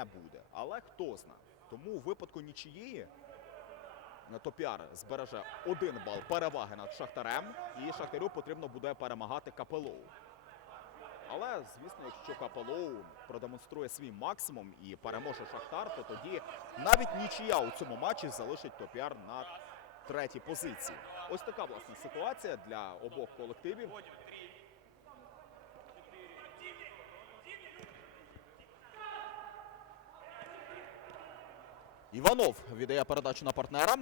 не буде. Але хто зна. Тому у випадку нічиєї Топіар збереже один бал переваги над Шахтарем, і Шахтарю потрібно буде перемагати Капелоу. Але, звісно, якщо Капелоу продемонструє свій максимум і переможе Шахтар, то тоді навіть нічия у цьому матчі залишить Топіар на третій позиції. Ось така власне ситуація для обох колективів. Іванов віддає передачу на партнера.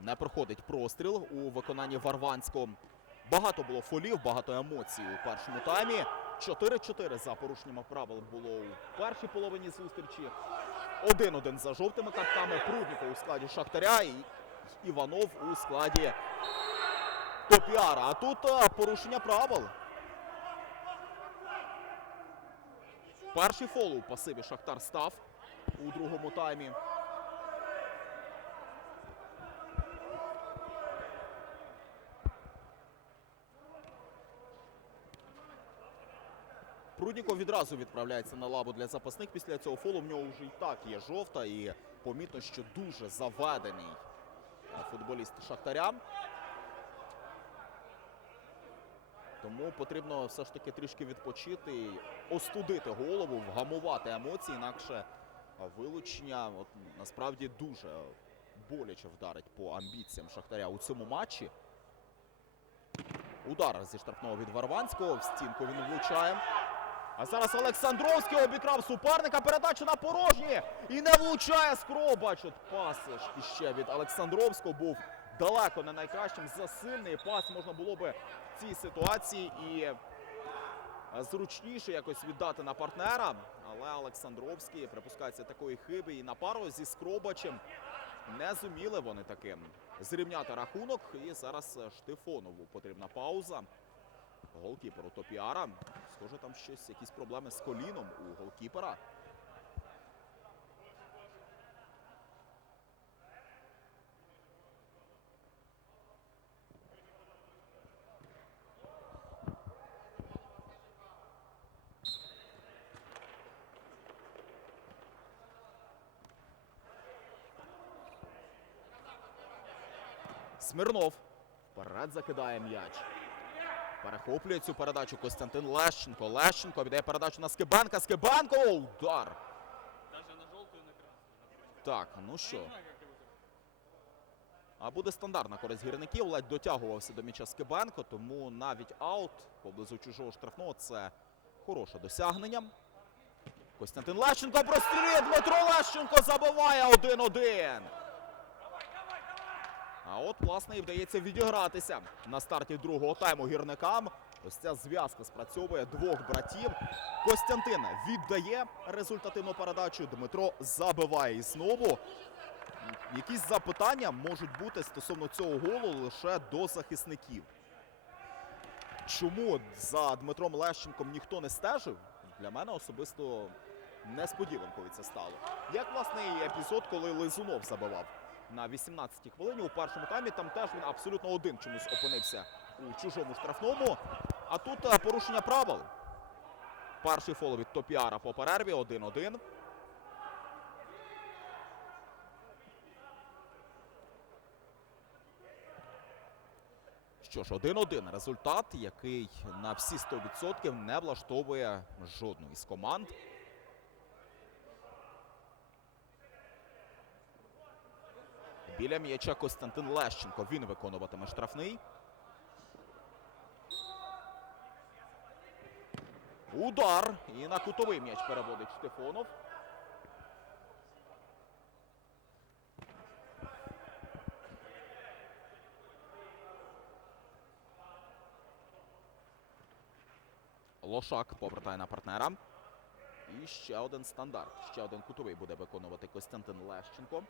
Не проходить простріл у виконанні Варванського. Багато було фолів, багато емоцій у першому таймі. 4-4 за порушеннями правил було у першій половині зустрічі. 1-1 за жовтими картками. Прудніков у складі Шахтаря і Іванов у складі Топіара. А тут порушення правил. Перший фол у пасиві Шахтар став у другому таймі. Прудніков відразу відправляється на лаву для запасних. Після цього фолу в нього вже і так є жовта, і помітно, що дуже заведений футболіст Шахтаря. Тому потрібно все ж таки трішки відпочити, остудити голову, вгамувати емоції, інакше вилучення от, насправді дуже боляче вдарить по амбіціям Шахтаря у цьому матчі. Удар зі штрафного від Варванського. В стінку він влучає. А зараз Олександровський обікрав суперника. Передача на порожні. І не влучає Скробач. От пас ще від Олександровського був далеко не найкращим. Засильний пас можна було би в цій ситуації і зручніше якось віддати на партнера. Але Олександровський припускається такої хиби і на пару зі Скробачем. Не зуміли вони таким зрівняти рахунок. І зараз Штефонову потрібна пауза. Голкіперу Топіара. Схоже, там щось, якісь проблеми з коліном у голкіпера. Смирнов вперед закидає м'яч. Перехоплює цю передачу Костянтин Лещенко. Лещенко віддає передачу на Скибенка. Скибенко! Удар! Так, ну що. А буде стандартна користь гірників. Ледь дотягувався до м'яча Скибенко, тому навіть аут поблизу чужого штрафного це хороше досягнення. Костянтин Лещенко прострілює. Дмитро Лещенко забиває 1-1. А от, власне, і вдається відігратися на старті другого тайму гірникам. Ось ця зв'язка спрацьовує двох братів. Костянтин віддає результативну передачу. Дмитро забиває і знову. Якісь запитання можуть бути стосовно цього голу лише до захисників. Чому за Дмитром Лещенком ніхто не стежив? Для мене особисто несподіванкою це стало. Як власне і епізод, коли Лизунов забивав на 18-й хвилині у першому таймі. Там теж він абсолютно один чомусь опинився у чужому штрафному. А тут е, порушення правил. Перший фол від Топіара по перерві 1-1. Що ж, 1-1 результат, який на всі 100% не влаштовує жодну із команд. Біля м'яча Костянтин Лещенко. Він виконуватиме штрафний. Удар. І на кутовий м'яч переводить Штефонов. Лошак повертає на партнера. І ще один стандарт. Ще один кутовий буде виконувати Костянтин Лещенко.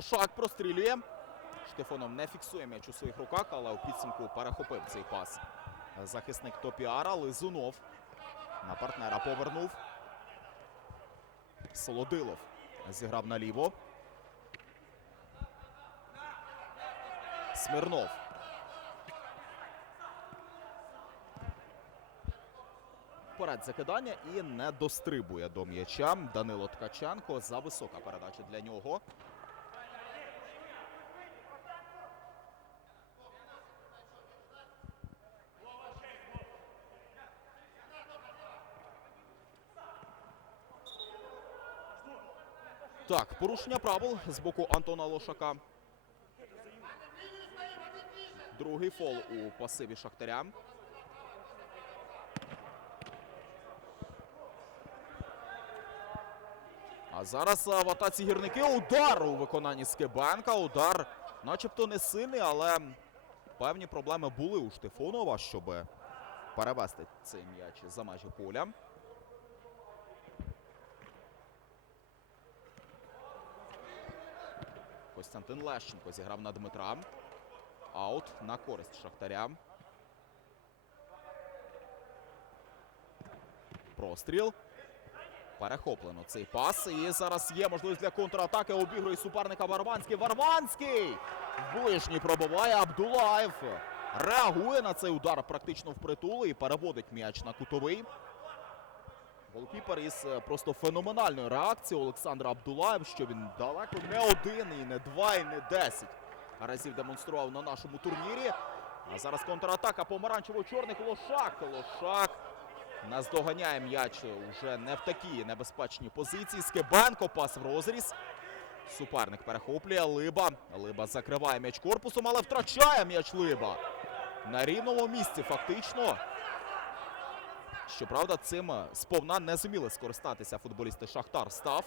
Лошак прострілює. Штефонов не фіксує м'яч у своїх руках, але у підсумку перехопив цей пас. Захисник Топіара Лизунов на партнера повернув. Солодилов зіграв наліво. Смирнов. Вперед закидання і не дострибує до м'яча. Данило Ткаченко. За висока передача для нього. Так, порушення правил з боку Антона Лошака. Другий фол у пасиві Шахтаря. А зараз а, в атаці гірники удар у виконанні Скибенка. Удар, начебто не сильний, але певні проблеми були у Штефонова, щоб перевести цей м'яч за межі поля. Костянтин Лещенко зіграв на Дмитра. Аут на користь Шахтаря. Простріл. Перехоплено цей пас. І зараз є можливість для контратаки. Обігрує суперника Варванський. Варванський! Ближній пробиває Абдулаєв. Реагує на цей удар практично впритул і переводить м'яч на кутовий. Голкіпер із е, просто феноменальною реакцією Олександра Абдулаєв, що він далеко не один, і не два, і не десять разів демонстрував на нашому турнірі. А зараз контратака помаранчево-чорних Лошак. Лошак наздоганяє м'яч уже не в такій небезпечній позиції. Скибенко пас в розріз. Суперник перехоплює Либа. Либа закриває м'яч корпусом, але втрачає м'яч Либа. На рівному місці фактично. Щоправда, цим е, сповна не зуміли скористатися футболісти Шахтар став.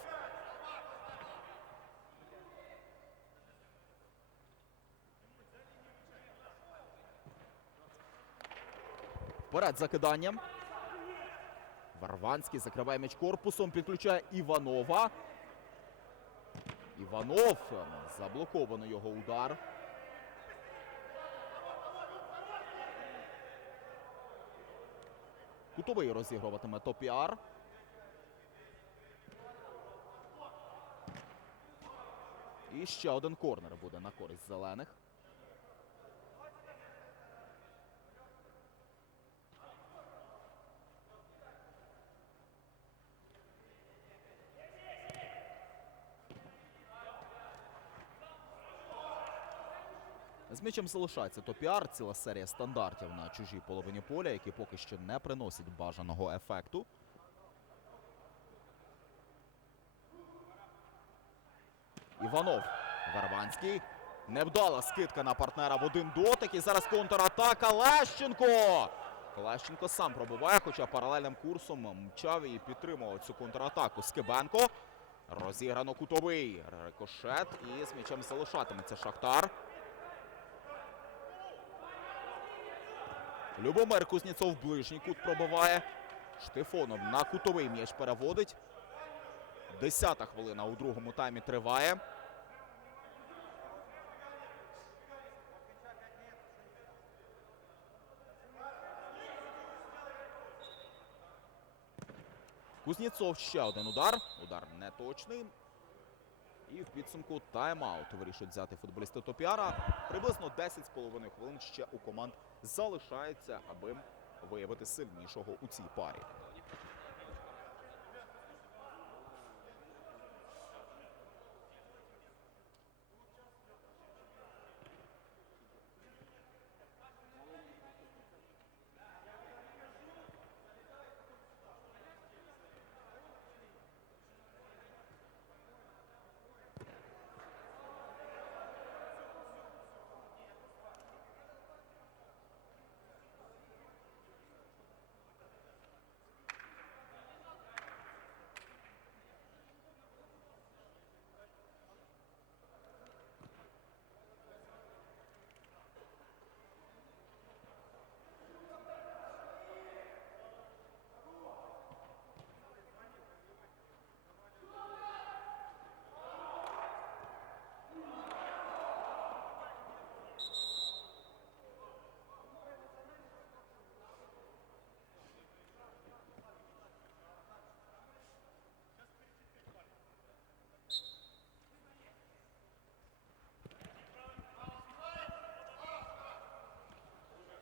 Вперед закиданням. Варванський закриває м'яч корпусом, підключає Іванова. Іванов е, заблоковано його удар. Кутовий розігруватиме Топіар. І ще один корнер буде на користь зелених. З м'ячем залишається Топіар, ціла серія стандартів на чужій половині поля, які поки що не приносять бажаного ефекту. Іванов. Варванський. Невдала скидка на партнера в один дотик. І зараз контратака. Лещенко! Лещенко сам пробуває, хоча паралельним курсом мчав і підтримував цю контратаку. Скибенко. Розіграно кутовий. Рикошет. І з м'ячем залишатиметься Шахтар. Любомир Кузнєцов ближній кут пробиває. Штефонов на кутовий м'яч переводить. Десята хвилина у другому таймі триває. Кузнєцов ще один удар. Удар неточний. І в підсумку тайм-аут вирішують взяти футболісти Топіара. Приблизно 10,5 хвилин ще у команд залишається, аби виявити сильнішого у цій парі.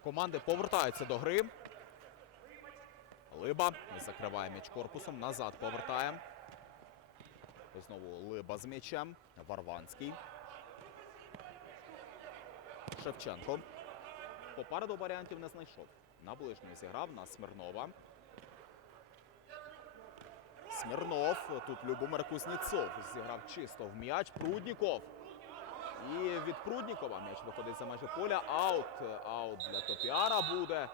Команди повертаються до гри. Либа закриває м'яч корпусом. Назад повертає. Знову Либа з м'ячем. Варванський. Шевченко. Попереду варіантів не знайшов. На ближній зіграв на Смирнова. Смирнов. Тут Любомир Кузнєцов зіграв чисто в м'яч. Прудніков. І від Пруднікова м'яч виходить за межі поля. Аут. Аут для Топіара буде.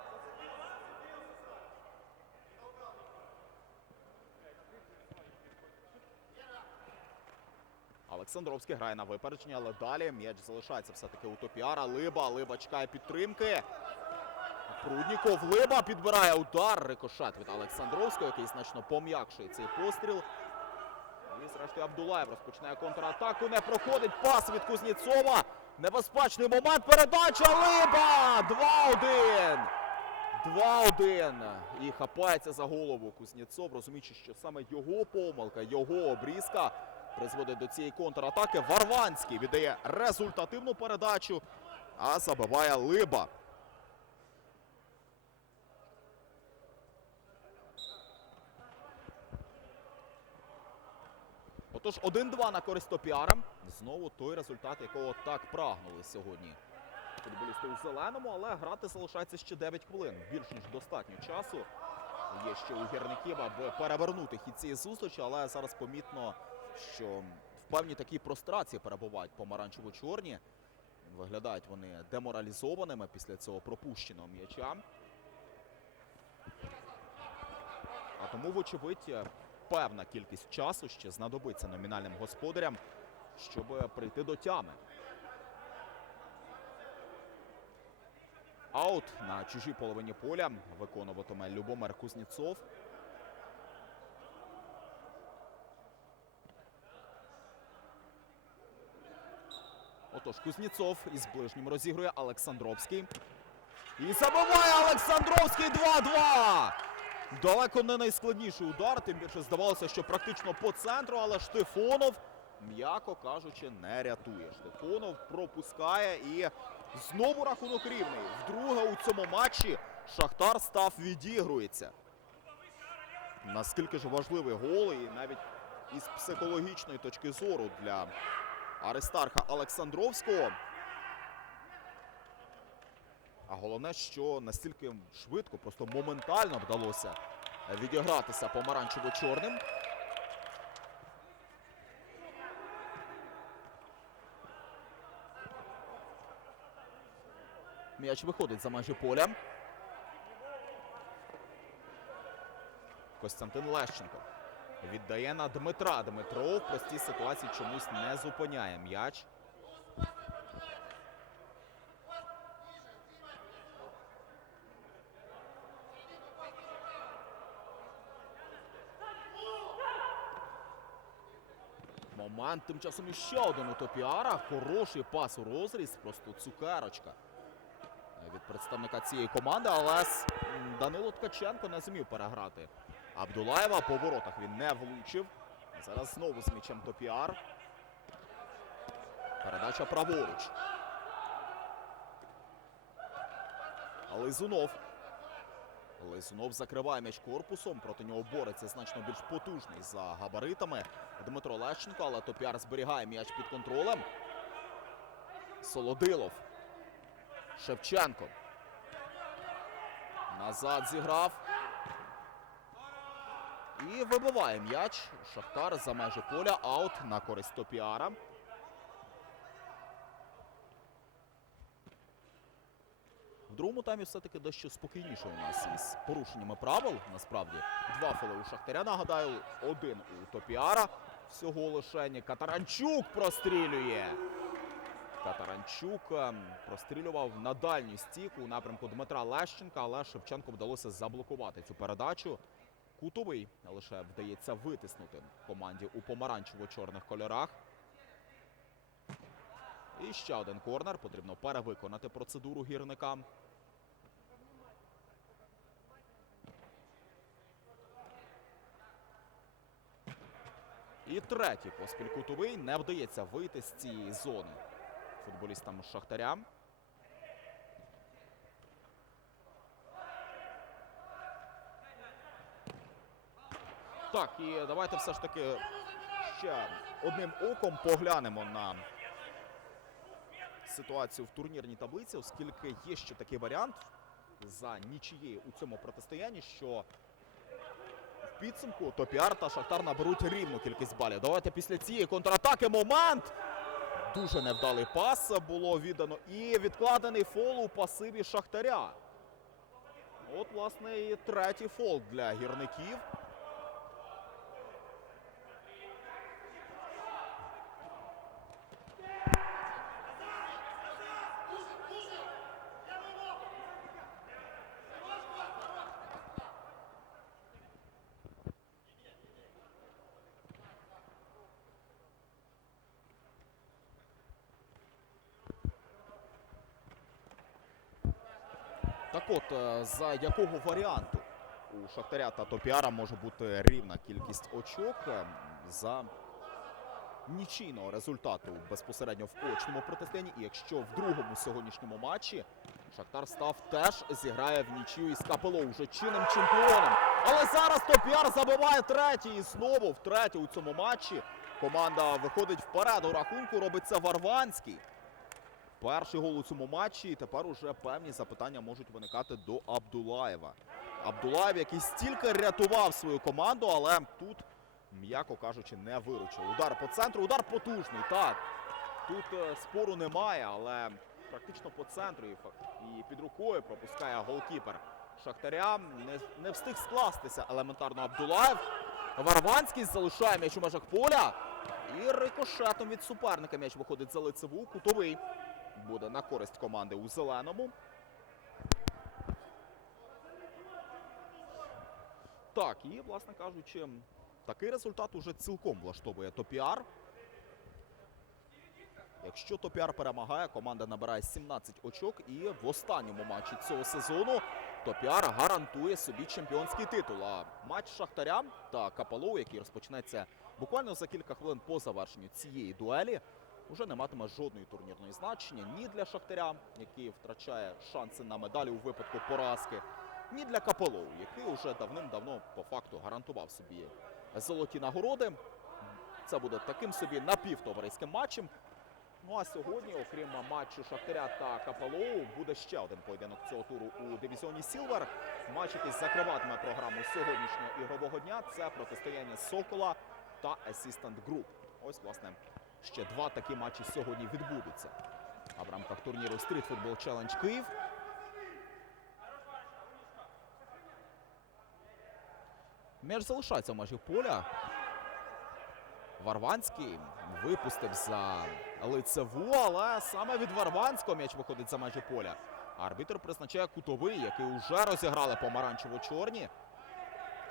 Олександровський грає на випередження, але далі м'яч залишається все-таки у Топіара. Либа. Либа чекає підтримки. Прудніков. Либа підбирає удар. Рикошет від Олександровського, який значно пом'якшує цей постріл. Зрештою Абдулаєв розпочинає контратаку. Не проходить пас від Кузнєцова. Небезпечний момент. Передача Либа! 2-1. 2-1. І хапається за голову Кузнєцов, розуміючи, що саме його помилка, його обрізка призводить до цієї контратаки. Варванський віддає результативну передачу, а забиває Либа. Отож, 1-2 на користь Топіара. Знову той результат, якого так прагнули сьогодні. Футболісти у зеленому, але грати залишається ще 9 хвилин. Більш ніж достатньо часу. Є ще у гірників, аби перевернути хід цієї зустрічі, але зараз помітно, що в певній такій прострації перебувають помаранчево-чорні. Виглядають вони деморалізованими після цього пропущеного м'яча. А тому, вочевидь, певна кількість часу ще знадобиться номінальним господарям, щоб прийти до тями. Аут на чужій половині поля виконуватиме Любомир Кузнєцов. Отож, Кузнєцов із ближнім розігрує Олександровський. І забиває Олександровський 2-2. Далеко не найскладніший удар, тим більше здавалося, що практично по центру, але Штефонов, м'яко кажучи, не рятує. Штефонов пропускає і знову рахунок рівний. Вдруге у цьому матчі Шахтар став відігрується. Наскільки ж важливий гол, і навіть із психологічної точки зору для Аристарха Олександровського. А головне, що настільки швидко, просто моментально вдалося відігратися помаранчево-чорним. М'яч виходить за межі поля. Костянтин Лещенко віддає на Дмитра. Дмитро в простій ситуації чомусь не зупиняє м'яч. Момент тим часом іще один у Топіара. Хороший пас у розріз, просто цукерочка від представника цієї команди, але Данило Ткаченко не зумів переграти Абдулаєва. По воротах він не влучив. Зараз знову з м'ячем Топіар. Передача праворуч. Лизунов. Лизунов закриває м'яч корпусом. Проти нього бореться значно більш потужний за габаритами. Дмитро Лещенко, але Топіар зберігає м'яч під контролем. Солодилов. Шевченко. Назад зіграв. І вибиває м'яч. Шахтар за межі поля. Аут на користь Топіара. Другому таймі все-таки дещо спокійніше у нас із порушеннями правил. Насправді, два фоли у Шахтаря. Нагадаю, один у Топіара. Всього лише Катаранчук прострілює. Татаранчук ем, прострілював на дальню стійку у напрямку Дмитра Лещенка, але Шевченку вдалося заблокувати цю передачу. Кутовий лише вдається витиснути команді у помаранчево-чорних кольорах. І ще один корнер. Потрібно перевиконати процедуру гірника. І третій оскільки кутовий не вдається вийти з цієї зони футболістам Шахтаря. Так, і давайте все ж таки ще одним оком поглянемо на ситуацію в турнірній таблиці, оскільки є ще такий варіант за нічиєю у цьому протистоянні, що підсумку Топіар та Шахтар наберуть рівну кількість балів. Давайте після цієї контратаки момент. Дуже невдалий пас було віддано. І відкладений фол у пасиві Шахтаря. От, власне, і третій фол для гірників. От, е, за якого варіанту у Шахтаря та Топіара може бути рівна кількість очок е, за нічийного результату безпосередньо в очному протистоянні. І якщо в другому сьогоднішньому матчі Шахтар став теж зіграє в нічию із Капело вже чинним чемпіоном. Але зараз Топіар забиває третій і знову втретє у цьому матчі. Команда виходить вперед у рахунку, робить це Варванський. Перший гол у цьому матчі, і тепер уже певні запитання можуть виникати до Абдулаєва. Абдулаєв, який стільки рятував свою команду, але тут, м'яко кажучи, не виручив. Удар по центру, удар потужний. Так, тут е, спору немає, але практично по центру і, під рукою пропускає голкіпер Шахтаря. Не, не встиг скластися елементарно Абдулаєв. Варванський залишає м'яч у межах поля. І рикошетом від суперника м'яч виходить за лицеву. Кутовий буде на користь команди у зеленому. Так, і, власне кажучи, такий результат уже цілком влаштовує Топіар. Якщо Топіар перемагає, команда набирає 17 очок. І в останньому матчі цього сезону Топіар гарантує собі чемпіонський титул. А матч Шахтаря та Капалоу, який розпочнеться буквально за кілька хвилин по завершенню цієї дуелі, уже не матиме жодної турнірної значення ні для Шахтаря, який втрачає шанси на медалі у випадку поразки, ні для Капалоу, який уже давним-давно по факту гарантував собі золоті нагороди. Це буде таким собі напівтовариським матчем. Ну а сьогодні, окрім матчу Шахтаря та Капалоу, буде ще один поєдинок цього туру у дивізіоні Сілвер. Матч, який закриватиме програму сьогоднішнього ігрового дня. Це протистояння Сокола та Assistant Group. Ось, власне, ще два такі матчі сьогодні відбудуться. А в рамках турніру Street Football Challenge Київ. М'яч залишається в межі поля. Варванський випустив за лицеву, але саме від Варванського м'яч виходить за межі поля. Арбітр призначає кутовий, який уже розіграли помаранчево-чорні.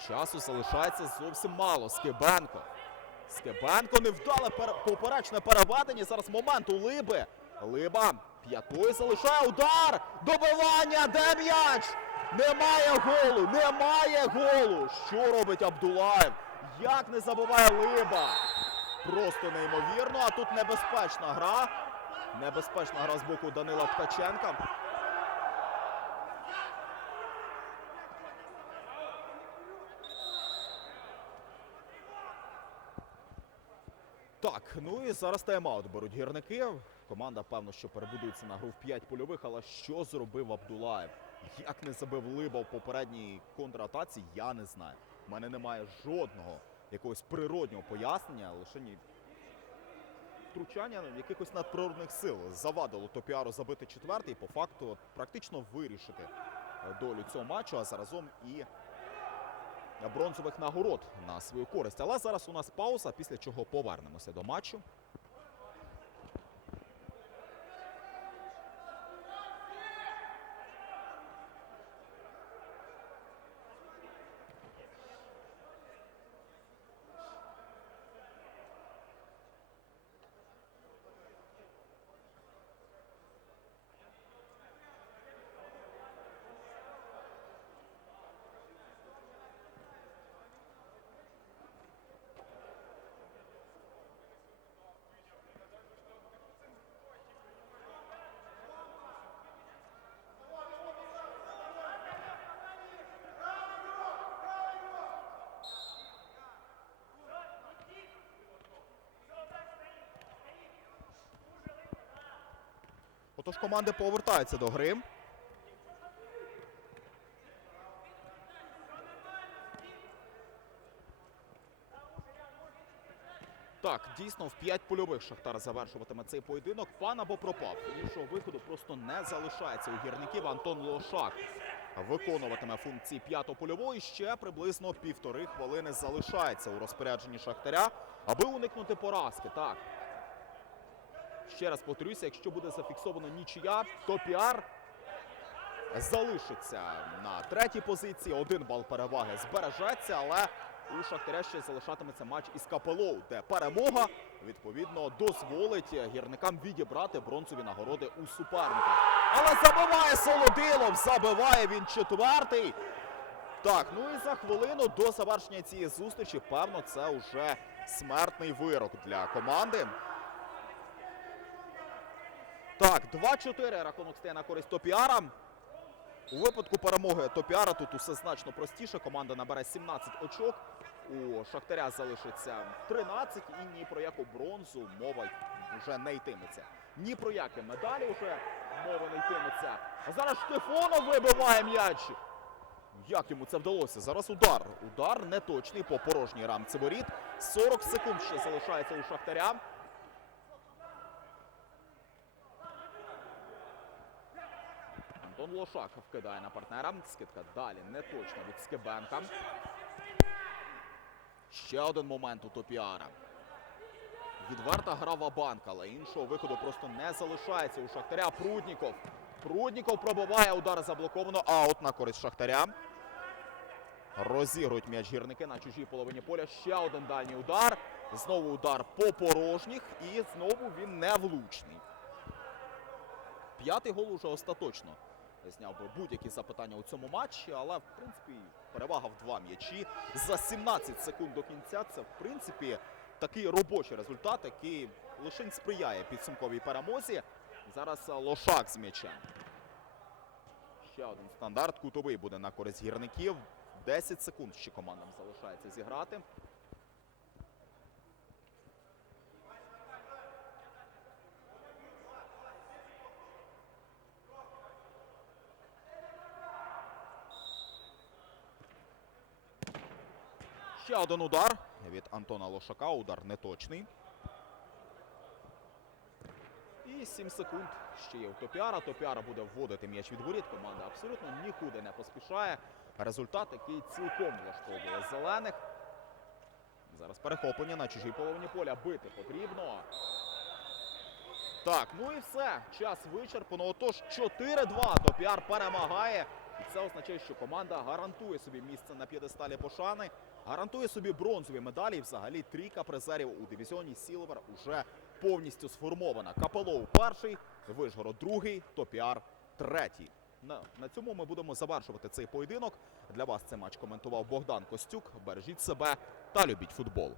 Часу залишається зовсім мало. Скибенко. Скибенко невдале поперечне переведення. Зараз момент у Либи. Либа п'ятою залишає удар. Добивання. Де м'яч? Немає голу. Немає голу. Що робить Абдулаєв? Як не забиває Либа? Просто неймовірно. А тут небезпечна гра. Небезпечна гра з боку Данила Ткаченка. Так, ну і зараз тайм-аут беруть гірники. Команда, певно, що перебудується на гру в 5 польових, але що зробив Абдулаєв? Як не забив Либа в попередній контратаці, я не знаю. У мене немає жодного якогось природнього пояснення, лише ні. Втручання якихось надприродних сил завадило Топіару забити четвертий, по факту практично вирішити е, долю цього матчу, а заразом і бронзових нагород на свою користь. Але зараз у нас пауза, після чого повернемося до матчу. Отож команди повертаються до гри. Так, дійсно, в п'ять польових Шахтар завершуватиме цей поєдинок. Пан або пропав. Іншого виходу просто не залишається у гірників. Антон Лошак виконуватиме функції п'ято-польової. Ще приблизно півтори хвилини залишається у розпорядженні Шахтаря, аби уникнути поразки. Так. Ще раз повторюся, якщо буде зафіксовано нічия, то піар залишиться на третій позиції. Один бал переваги збережеться, але у Шахтаря ще залишатиметься матч із Капелоу, де перемога відповідно дозволить гірникам відібрати бронзові нагороди у суперника. Але забиває Солодилов, забиває він четвертий. Так, ну і за хвилину до завершення цієї зустрічі, певно, це вже смертний вирок для команди. Так, 2-4 рахунок стає на користь Топіара. У випадку перемоги Топіара тут усе значно простіше. Команда набере 17 очок. У Шахтаря залишиться 13 і ні про яку бронзу мова вже не йтиметься. Ні про які медалі вже мова не йтиметься. А зараз Штефонов вибиває м'яч. Як йому це вдалося? Зараз удар. Удар неточний по порожній рамці воріт. 40 секунд ще залишається у Шахтаря. Антон вкидає на партнера. Скидка далі неточна від Скибенка. Ще один момент у Топіара. Відверта гра Вабанк, але іншого виходу просто не залишається у Шахтаря. Прудніков. Прудніков пробиває удар заблоковано. Аут на користь Шахтаря. Розігрують м'яч гірники на чужій половині поля. Ще один дальній удар. Знову удар по порожніх. І знову він невлучний. П'ятий гол уже остаточно зняв би будь-які запитання у цьому матчі, але в принципі перевага в два м'ячі за 17 секунд до кінця. Це в принципі такий робочий результат, який лише сприяє підсумковій перемозі. Зараз е, Лошак з м'ячем. Ще один стандарт кутовий буде на користь гірників. 10 секунд ще командам залишається зіграти. Ще один удар від Антона Лошака. Удар неточний. І 7 секунд ще є у Топіара. Топіара буде вводити м'яч від воріт. Команда абсолютно нікуди не поспішає. Результат, який цілком влаштовує зелених. Зараз перехоплення на чужій половині поля. Бити потрібно. Так, ну і все. Час вичерпано. Отож 4-2. Топіар перемагає. І це означає, що команда гарантує собі місце на п'єдесталі пошани, гарантує собі бронзові медалі. І взагалі трійка призерів у дивізіоні Сілвер уже повністю сформована. Капелоу перший, Вишгород другий, Топіар третій. На, на цьому ми будемо завершувати цей поєдинок. Для вас цей матч коментував Богдан Костюк. Бережіть себе та любіть футбол.